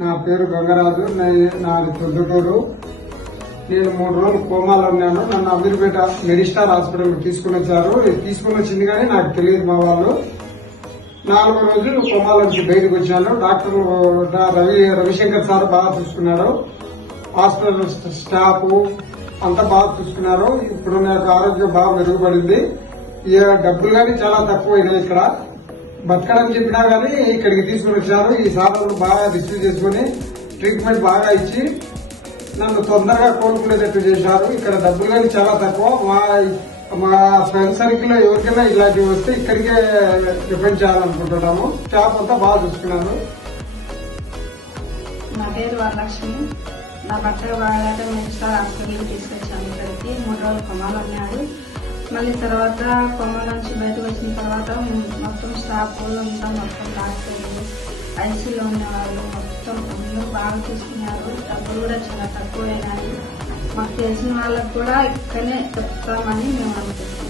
నా పేరు గంగరాజు. నాది ప్రొద్దుటూరు. నేను 3 రోజులు కోమాలో ఉన్నాను. నన్ను అమీర్పేట మెడిస్టార్ హాస్పిటల్ తీసుకుని వచ్చారు. తీసుకుని వచ్చింది కానీ నాకు తెలియదు మా వాళ్ళు. 4వ రోజు కోమాలో నుంచి బయటకు వచ్చాను. డాక్టర్ రవిశంకర్ సార్ బాగా చూసుకున్నాడు. హాస్పిటల్ స్టాఫ్ అంతా బాగా చూసుకున్నారు. ఇప్పుడు నాకు ఆరోగ్యం బాగా మెరుగుపడింది. డబ్బులు కానీ చాలా తక్కువైనాయి. ఇక్కడ బతకడానికి చెప్పినా గానీ ఇక్కడికి తీసుకుని వచ్చారు. ఈ సార్లు బాగా రిసీవ్ చేసుకుని ట్రీట్మెంట్ బాగా ఇచ్చి నన్ను తొందరగా కోలుకునేటట్టు చేశారు. ఇక్కడ డబ్బులు కానీ చాలా తక్కువ. మా ఫ్రెండ్ సర్కిల్ లో ఎవరికైనా ఇలాంటివి వస్తే ఇక్కడికే డిపెండ్ చేయాలనుకుంటున్నాము. స్టాఫ్ అంతా బాగా చూసుకున్నారు. నా పేరు వరలక్ష్మి. నా భర్త బాగా మెడిస్టార్ హాస్పిటల్ తీసుకొచ్చాను. ఇక్కడికి 3 రోజులు కొమాలు ఉన్నాడు. మళ్ళీ తర్వాత కొమ్మ నుంచి బయటకు వచ్చిన తర్వాత మొత్తం స్టాఫ్ అంతా మొత్తం డాక్టర్లు ఐసీలో ఉన్నవాళ్ళు మొత్తం అందరూ బాగా చూసుకున్నారు. డబ్బులు కూడా చాలా తక్కువైనాయి. మాకు తెలిసిన వాళ్ళకు కూడా ఇక్కడనే చెప్తామని మేము అనుకుంటున్నాం.